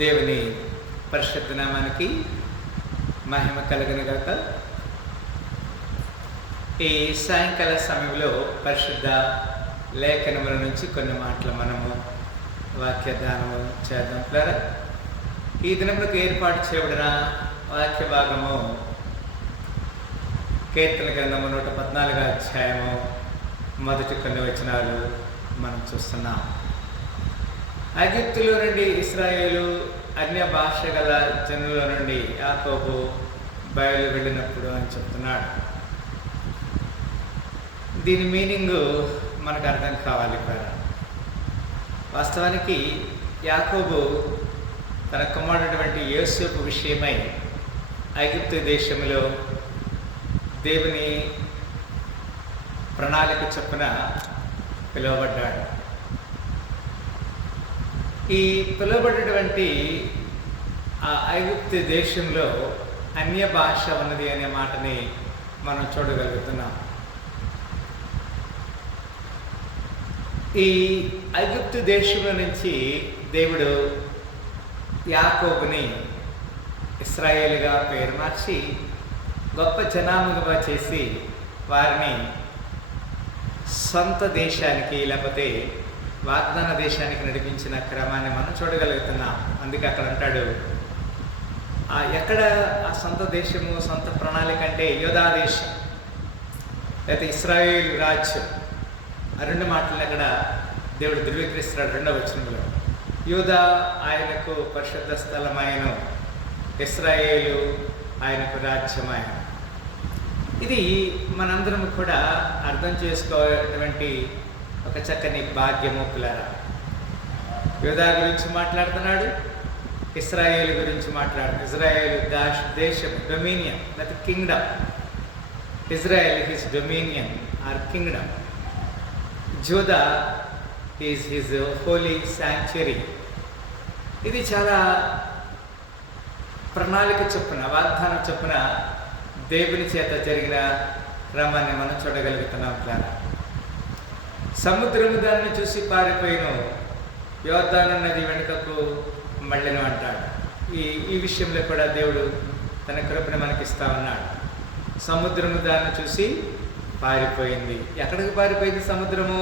దేవుని పరిశుద్ధ నామానికి మహిమ కలుగునుగాక. ఈ సాయంకాల సమయంలో పరిశుద్ధ లేఖనముల నుంచి కొన్ని మాటలు మనము వాక్య ధ్యానము చేద్దాం. పిల్లరా, ఈ దినములకు ఏర్పాటు చేయబడిన వాక్య భాగము కీర్తన గ్రంథము 114వ అధ్యాయము మొదటి కొన్ని వచనాలు మనం చూస్తున్నాం. ఐగుప్తులో నుండి ఇశ్రాయేలు అన్య భాష గల జనుల నుండి యాకోబు బయలు వెళ్ళినప్పుడు అని చెప్తున్నాడు. దీని మీనింగ్ మనకు అర్థం కావాలి కదా. వాస్తవానికి యాకోబు తన కుమారుడైనటువంటి యోసేపు విషయమై ఐగుప్తు దేశంలో దేవుని ప్రణాళిక చొప్పున పిలువబడ్డాడు. ఈ పిలువబడినటువంటి ఆ ఐగుప్తు దేశంలో అన్య భాష ఉన్నది అనే మాటని మనం చూడగలుగుతున్నాం. ఈ ఐగుప్తు దేశంలో నుంచి దేవుడు యాకోబుని ఇశ్రాయేలుగా పేరు మార్చి గొప్ప జనాముగా చేసి వారిని సొంత దేశానికి లేకపోతే వాగ్దాన దేశానికి నడిపించిన క్రమాన్ని మనం చూడగలుగుతున్నాం. అందుకే అక్కడ అంటాడు, ఎక్కడ ఆ సొంత దేశము సొంత ప్రణాళిక అంటే యోధా దేశం లేకపోతే ఇశ్రాయేలు రాజ్యం. ఆ రెండు మాటలను అక్కడ దేవుడు ధృవీకరిస్తున్నాడు. 2వ వచనంలో యూదా ఆయనకు పరిశుద్ధ స్థలమాయను, ఇశ్రాయేలు ఆయనకు రాజ్యమాయను. ఇది మనందరం కూడా అర్థం చేసుకోవటువంటి ఒక చక్కని భాగ్యము పిల్లరా. యూదా గురించి మాట్లాడుతున్నాడు, ఇశ్రాయేలు గురించి మాట్లాడుతున్నాడు. ఇజ్రాయేలు దేశం, డొమినియన్ లేకపోతే kingdom. Israel his dominion or kingdom. Judah is his holy sanctuary. ఇది చాలా ప్రణాళిక చొప్పున వాగ్దానం చొప్పున దేవుని చేత జరిగిన క్రమాన్ని మనం చూడగలుగుతున్నాం. పిల్లరా, సముద్రము దాన్ని చూసి పారిపోయిన, యోర్దాను నది వెనుకకు మళ్ళెను అంటాడు. ఈ విషయంలో కూడా దేవుడు తన కృపను మనకిస్తా ఉన్నాడు. సముద్రము దాన్ని చూసి పారిపోయింది. ఎక్కడికి పారిపోయింది సముద్రము?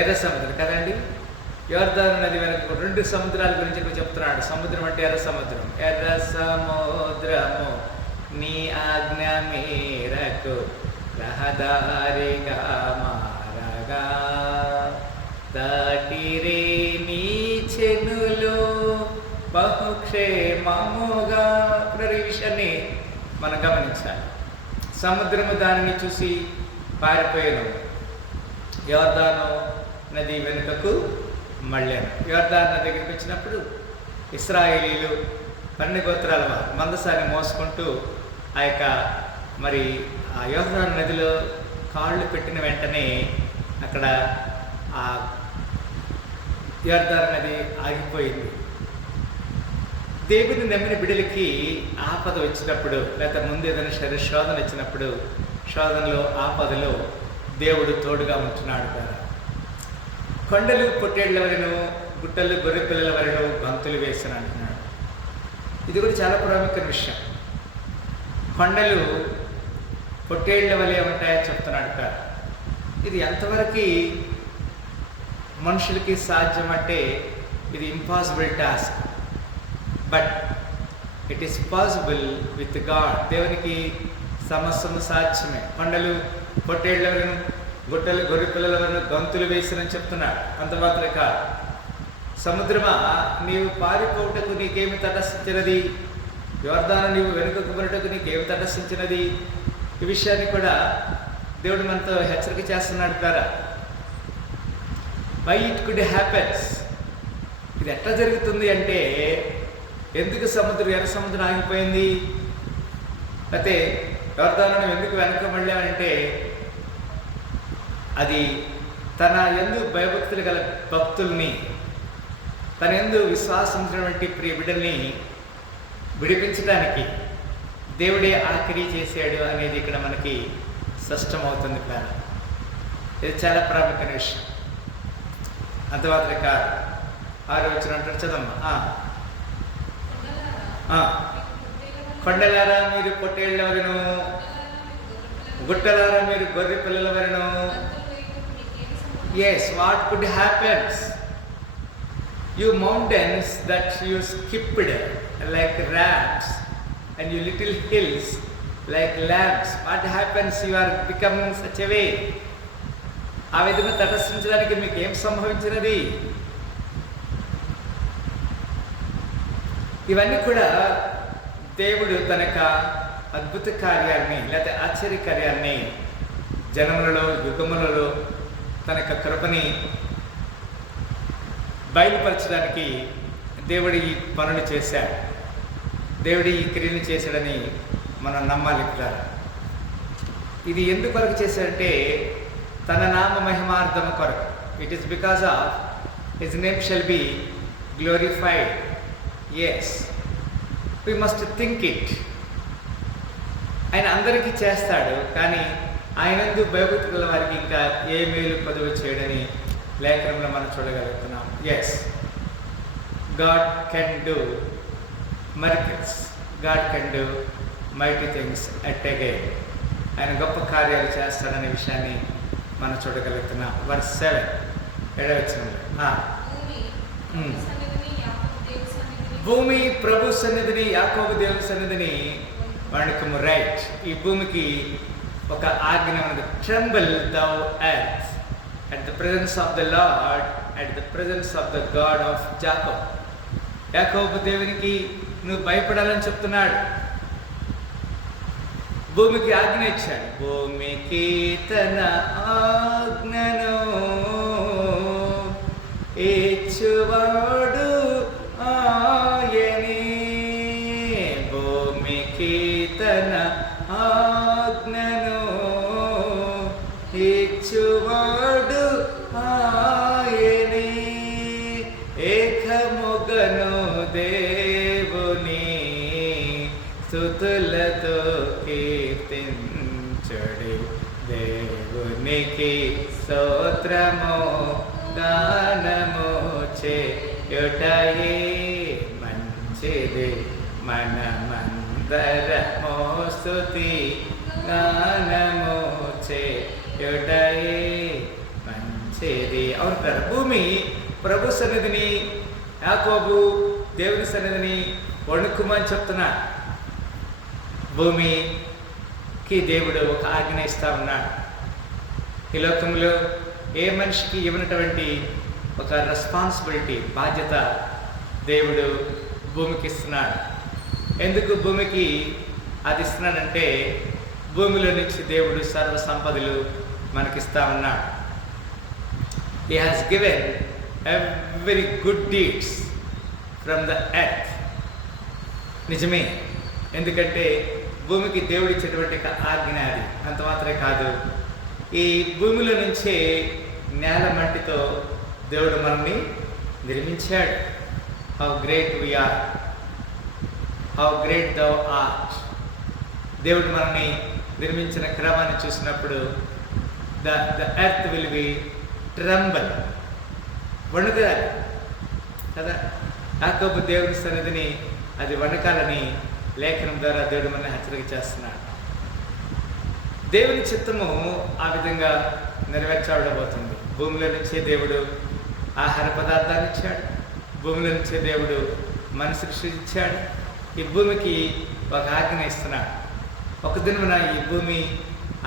ఎర్ర సముద్రం కదండి. యోర్దాను నది వెనుక 2 సముద్రాల గురించి ఇక్కడ చెప్తున్నాడు. సముద్రం అంటే ఎర్ర సముద్రం. ఎర్ర సముద్రము నీ ఆజ్ఞ మేరకు రహదారిగా మారగా, దాటిరే నీ చెనులో బహుక్షేమముగా. ఈ విషయాన్ని మనం గమనించాలి. సముద్రము దానిని చూసి పారిపోయాను, యోర్దాను నది వెనుకకు మళ్ళాను. యోర్దాను నది దగ్గరికి వచ్చినప్పుడు ఇశ్రాయేలీలు 12 గోత్రాల వారు మందసాన్ని మోసుకుంటూ ఆ యోర్దాను నదిలో కాళ్ళు పెట్టిన వెంటనే అక్కడ ఆ యోర్దాను నది ఆగిపోయింది. దేవుని నమ్మిన బిడ్డలకి ఆపద వచ్చినప్పుడు లేకపోతే ముందు ఏదైనా శోధన వచ్చినప్పుడు, శోధనలో ఆపదలో దేవుడు తోడుగా ఉంటున్నాడు కదా. కొండలు పొట్టేళ్ల వరను, గుట్టలు గొర్రె పిల్లల వరను గంతులు వేసిన అంటున్నాడు. ఇది కూడా చాలా ప్రాముఖ్యమైన విషయం. కొండలు పొట్టేళ్ల వలె ఉంటాయని చెప్తున్నాడు కదా. ఇది ఎంతవరకు మనుషులకి సాధ్యం అంటే ఇది impossible task, but it is possible with God. దేవునికి సమస్యను సాధ్యమే. కొండలు పొట్టేళ్ల వరను, గుట్టలు గొర్రె పిల్లల వరను గంతులు వేసినని చెప్తున్నాడు. అంత మాత్రమే కాదు, సముద్రమా నీవు పారిపోవుటకు నీకేమి తటస్థించినది, యోర్దాను నీవు వెనుకకు మరటకు నీకేమి తటస్థించినది. ఈ విషయాన్ని కూడా దేవుడు మనతో హెచ్చరిక చేస్తున్నాడు కదా. Why it could happens. ఇది ఎట్లా జరుగుతుంది అంటే, ఎందుకు ఎర్ర సముద్రం ఆగిపోయింది, అయితే యోర్దాను ఎందుకు వెనక మళ్ళామంటే, అది తన యందు భయభక్తులు గల భక్తుల్ని, తన యందు విశ్వాసించినటువంటి ప్రియ బిడ్డల్ని విడిపించడానికి దేవుడే ఆ క్రియ చేశాడు అనేది ఇక్కడ మనకి స్పష్టమవుతుంది. ఇది చాలా ప్రాముఖ్యమైన విషయం. అంతమాత్రమే కాదు, 6వ వచనం అంటాడు, చదమ్మా. కొండలారా మీరు పొట్టేళ్ల వలెను, గుట్టలారా మీరు గొర్రె పిల్లల వలెను. Yes, what could happen? You mountains that you skipped like rams, and you little hills like lambs. What happens? You are becoming such a way. ఆ విధంగా తటస్థించడానికి మీకు ఏం సంభవించినది? ఇవన్నీ కూడా దేవుడు తన యొక్క అద్భుత కార్యాన్ని లేకపోతే ఆశ్చర్య కార్యాన్ని జనములలో యుగములలో తన యొక్క కృపని బయలుపరచడానికి దేవుడు ఈ పనులు చేశాడు. దేవుడు ఈ క్రియలు చేశాడని మనం నమ్మాలి కదా. ఇది ఎందుకు కొరకు చేశాడంటే తన నామ మహిమార్థము కొరకు. It is because of his name shall be glorified. Yes, we must think it. ఆయన అందరికీ చేస్తాడు, కానీ ఆయనందు భయభక్తుల వారికి ఇంకా ఏ మేలు పదవి చేయడని లేఖనంలో మనం చూడగలుగుతున్నాం. Yes, God can do miracles, God can do mighty things at again. ఆయన గొప్ప కార్యాలు చేస్తాడనే విషయాన్ని మనం చూడగలుగుతున్నాం. వర్స్ 7, 7వ వచనంలో, భూమి ప్రభు సన్నిధిని, యాకోబు దేవుని సన్నిధిని వణుకుము. రైట్, ఈ భూమికి ఒక ఆజ్ఞ ఉన్నది. Tremble thou earth at the presence of the Lord, at the presence of the God of Jacob. యాకోబు దేవునికి నువ్వు భయపడాలని చెప్తున్నాడు. భూమికి ఆజ్ఞ ఇచ్చాడు. భూమికి తన ఆజ్ఞను ఇచ్చువాడు ఆయనే. భూమికి తన ఆజ్ఞను ఇచ్చువాడు ఆయనే. ఏకముగను దేవుని స్తుతులతో కీర్తించుడి. దేవునికి స్తోత్రము గానము చేయుటయే మంచిది. మనమందరము స్తుతి గానము చేయుటయే మంచిది. అవును కదా, భూమి ప్రభు సన్నిధిని, యాకోబు దేవుని సన్నిధిని వణుకుమని చెప్తున్నాడు. భూమికి దేవుడు ఒక ఆజ్ఞ ఇస్తా ఉన్నాడు. ఈ లోకంలో ఏ మనిషికి ఇవ్వనటువంటి ఒక రెస్పాన్సిబిలిటీ, బాధ్యత దేవుడు భూమికి ఇస్తున్నాడు. ఎందుకు భూమికి అది ఇస్తున్నాడంటే భూమిలో నుంచి దేవుడు సర్వ సంపదలు మనకిస్తా ఉన్నాడు. He has given every good deeds from the earth. నిజమే, ఎందుకంటే భూమికి దేవుడు ఇచ్చేటువంటి ఆజ్ఞ అది. అంత మాత్రమే కాదు, ఈ భూమిలో నుంచే నేల మట్టితో దేవుడు మనల్ని నిర్మించాడు. How great we are, how great thou art. దేవుడు మనల్ని నిర్మించిన క్రమాన్ని చూసినప్పుడు the earth will be tremble, వణుకురాలి కదా. యాకోబు దేవుని సన్నిధిని అది వణకాలని లేఖనం ద్వారా దేవుడు మనల్ని హెచ్చరిక చేస్తున్నాడు. దేవుని చిత్తము ఆ విధంగా నెరవేర్చబడబోతుంది. భూమిలో నుంచే దేవుడు ఆహార పదార్థాన్ని ఇచ్చాడు. భూమిలో నుంచే దేవుడు మనిషికి సృష్టించాడు. ఈ భూమికి ఒక ఆజ్ఞ ఇస్తున్నాడు. ఒక దినమున ఈ భూమి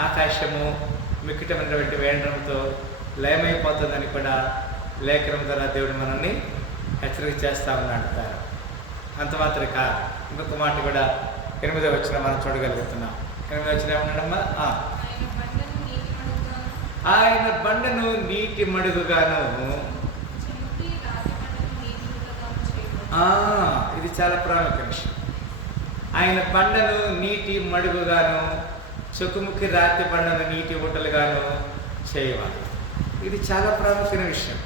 ఆకాశము మిక్కటమైనటువంటి వేండ్రంతో లయమైపోతుందని కూడా లేఖనం ద్వారా దేవుడు మనల్ని హెచ్చరిక చేస్తూ ఉన్నాడు. అంత మాత్రమే కాదు, ఇంకొక మాట కూడా 8వ వచనం మనం చూడగలుగుతున్నాం. 8వ వచనం ఏమన్నాడమ్మా? ఆయన బండను నీటి మడుగుగాను. ఇది చాలా ప్రాముఖ్య విషయం. ఆయన బండను నీటి మడుగుగాను, చుకుముకి రాతి బండను నీటి ఊటలుగాను చేయవాలి. ఇది చాలా ప్రాముఖ్యమైన విషయం.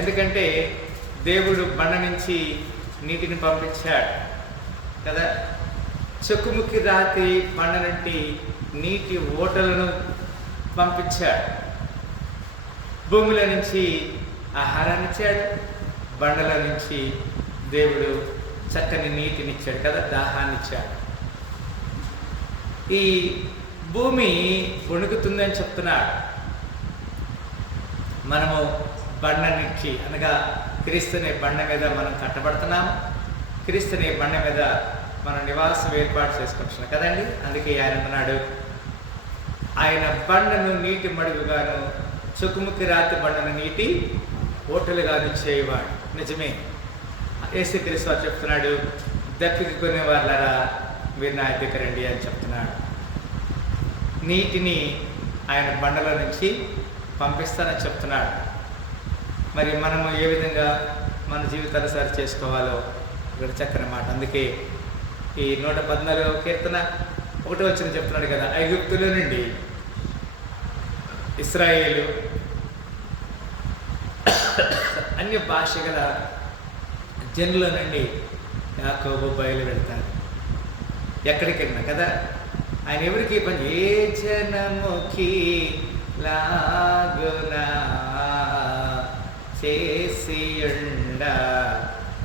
ఎందుకంటే దేవుడు బండ నుంచి నీటిని పంపించాడు కదా. చుకుముకి రాతి బండ నుండి నీటి ఓటలను పంపించాడు. భూమిలో నుంచి ఆహారాన్ని ఇచ్చాడు. బండలో నుంచి దేవుడు చక్కని నీటినిచ్చాడు కదా, దాహాన్ని ఇచ్చాడు. ఈ భూమి వణుకుతుందని చెప్తున్నాడు. మనము బండనికి అనగా క్రీస్తుని బండ మీద మనం కట్టబడుతున్నాము. క్రీస్తుని బండ మీద మనం నివాసం ఏర్పాటు చేసుకుంటున్నాం కదండి. అందుకే ఆయన అంటున్నాడు, ఆయన బండను నీటి మడుగుగాను చుకుముకి రాతి బండను నీటి ఓటలుగాను చేయవాడు. నిజమే, యేసుక్రీస్తు వారు చెప్తున్నాడు, దప్పికి కొనే వాళ్ళరా మీరు నా దగ్గర రండి అని చెప్తున్నాడు. నీటిని ఆయన బండలో నుంచి పంపిస్తానని చెప్తున్నాడు. మరి మనము ఏ విధంగా మన జీవితాలు సరి చేసుకోవాలో ఇక్కడ చక్కని మాట. అందుకే ఈ 114వ కీర్తన 1వ వచనం చెప్తున్నాడు కదా, ఐగుప్తులో నుండి ఇశ్రాయేలు అన్య భాష గల జనుల నుండి యాకోబు బయలు పెడతాడు. ఎక్కడికి వెళ్ళినా కదా, ఆయన ఎవరికి పని ఏ జనముఖి లాగునా చేసియుండ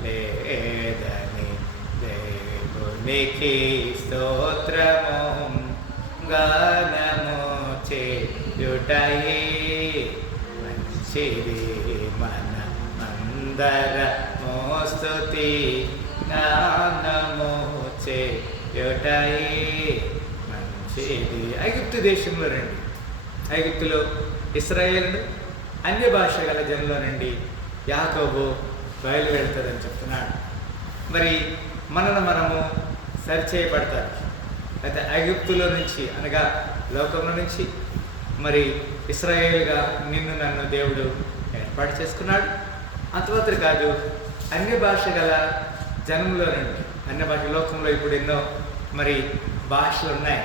లేదని దేవునికి స్తోత్రము గానము చేయుటయే మంచిది మన అందర మోస్తుతి గానము చేయుటయే మంచిది. ఐగుప్తు దేశంలో రండి, ఐగుప్తులో ఇశ్రాయేలును అన్య భాష గల జనంలో నుండి యాకోబు బయలువెళ్తాడని చెప్తున్నాడు. మరి మనము సరిచేయబడతారు. అయితే ఐగుప్తులో నుంచి అనగా లోకంలో నుంచి మరి ఇశ్రాయేలుగా నిన్ను నన్ను దేవుడు ఏర్పాటు చేసుకున్నాడు. అంతమాత్రం కాదు, అన్య భాష గల జనంలో నుండి, అన్య భాష లోకంలో ఇప్పుడు ఎన్నో మరి భాషలు ఉన్నాయి,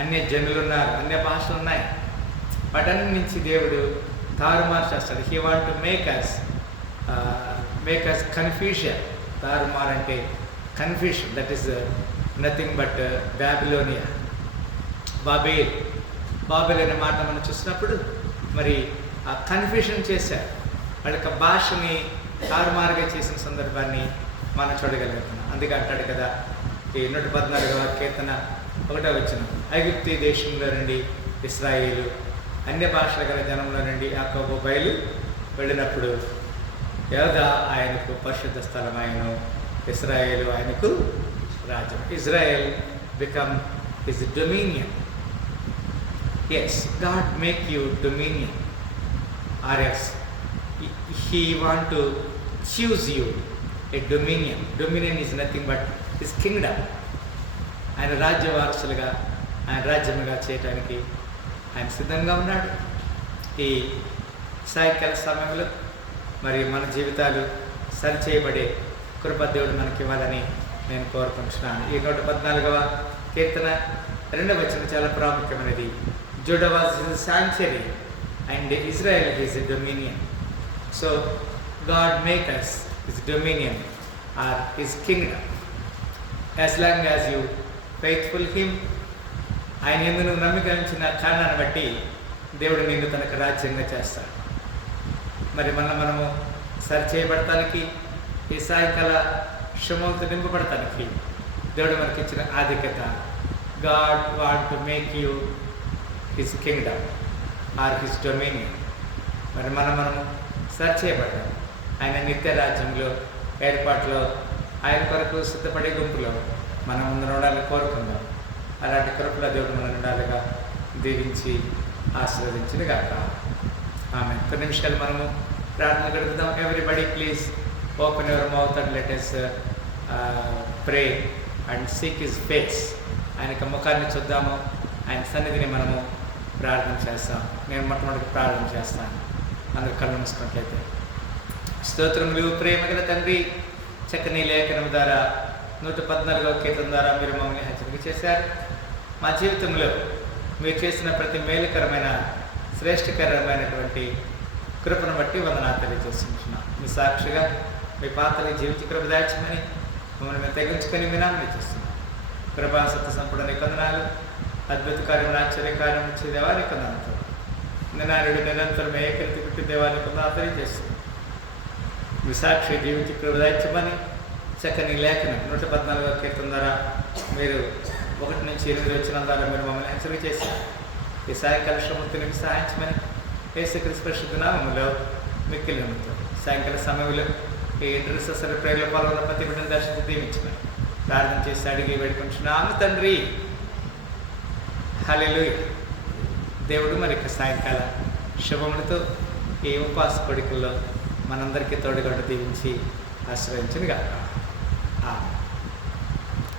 అన్య జనులు ఉన్నారు, అన్య భాషలు ఉన్నాయి. వాటన్ని నుంచి దేవుడు తారుమారు చేస్తాడు. He want to make us confusion. తారుమారు అంటే confusion, that is nothing but Babylonia, Babel అనే మాట మనం చూసినప్పుడు మరి ఆ కన్ఫ్యూషన్ చేశారు. వాళ్ళ యొక్క భాషని తారుమారుగా చేసిన సందర్భాన్ని మనం చూడగలుగుతున్నాం. అందుకే అంటాడు కదా ఈ 114వ కీర్తన 1వ వచనం, ఐగుప్తు దేశంలో నుండి ఇశ్రాయేలు అన్య భాషల గల జనంలో నుండి యాకోబు బయలు వెళ్ళినప్పుడు యోధా ఆయనకు పరిశుద్ధ స్థలం, ఆయనను ఇశ్రాయేలు ఆయనకు రాజ్యం. Israel become his dominion. Yes, God make you dominion, or yes he want to choose you a dominion. Dominion is nothing but his kingdom. ఆయన రాజ్య వారసులుగా, ఆయన రాజ్యముగా చేయటానికి ఆయన సిద్ధంగా ఉన్నాడు. ఈ సాయంకాల సమయంలో మరి మన జీవితాలు సరిచేయబడే కృప దేవుడు మనకి ఇవ్వాలని నేను కోరుకుంటున్నాను. ఈ 114వ కీర్తన 2వ వచనం చాలా ప్రాముఖ్యమైనది. Judah was his sanctuary and Israel his dominion. So God make us his dominion or his kingdom. As long as you faithful him, ఆయన యందు నువ్వు నమ్మిక ఉంచిన కారణాన్ని బట్టి దేవుడు నిన్ను తనకు రాజ్యంగా చేస్తాడు. మరి మనము సరిచేయబడటానికి, ఈ సాయంకాల శ్రమలతో నింపబడటానికి దేవుడు మనకి ఇచ్చిన ఆధిక్యత. God want to make you his kingdom or his dominion. మరి మనము సరిచేయబడ్డాం. ఆయన నిత్య రాజ్యంలో ఏర్పాటులో ఆయన కొరకు సిద్ధపడే గుంపులో మనం ముందు ఉండాలని కోరుకుందాం. అలాంటి కృపలో దేవుడు మనం ఉండాలిగా దీవించి ఆశీర్వదించిన గాక. ఆమె కొన్ని నిమిషాలు మనము ప్రార్థన గడుపుదాం. Everybody please open your mouth and let us pray and seek his face. ఆయన యొక్క ముఖాన్ని చూద్దాము, ఆయన సన్నిధిని మనము ప్రార్థన చేస్తాం. నేను మొట్టమొదటి ప్రార్థన చేస్తాను. అందరూ కళ్ళు మూసుకున్నట్లయితే. స్తోత్రములు ప్రేమగల తండ్రి, చక్కని లేఖనం ద్వారా 114వ కీర్తన ద్వారా మీరు మమ్మల్ని హెచ్చరిక చేశారు. మా జీవితంలో మీరు చేసిన ప్రతి మేలుకరమైన శ్రేష్టకరమైనటువంటి కృపను బట్టి వందనాలు తెలియజేస్తున్నాం. మీ సాక్షిగా మీ పాత్రని జీవిత కృప దాచమని మమ్మల్ని మేము తెగించుకొని మీ నామని చేస్తున్నాం. కృపా సత్య సంపూర్ణ కొందనాలు, అద్భుత కార్యములు ఆశ్చర్యకార్యం ఇచ్చే దేవానికి కొందనాలతో నినాడు నిరంతరం ఏకరీతి పుట్టి దేవానికి కొందనాలు తెలియజేస్తున్నాం. మీ సాక్షి జీవించి కృపదాయించమని చక్కని లేఖనం 114వ కీర్తన ద్వారా మీరు 1 నుంచి 8 వచ్చిన ద్వారా మీరు మమ్మల్ని హెచ్చరిక చేశారు. ఈ సాయంకాల శ్రమతునికి సహాయించమని యేసుక్రీస్తు పరిశుద్ధ నామములో మిక్కిలి నమ్ముతాం. సాయంకాల సమయంలో ఈ ఇంటర్సెసరీ ప్రేయర్లో పాల్గొన్న ప్రతి బిడ్డను దర్శించి దీవించమని ప్రార్థన చేసి అడిగి వేడుకుంటున్నాము తండ్రి. హల్లెలూయా. దేవుడు మరి సాయంకాల శుభములతో ఈ ఉపవాస కొడుకుల్లో మనందరికీ తోడుగొట్టు దీవించి ఆశ్రయించునుగాక.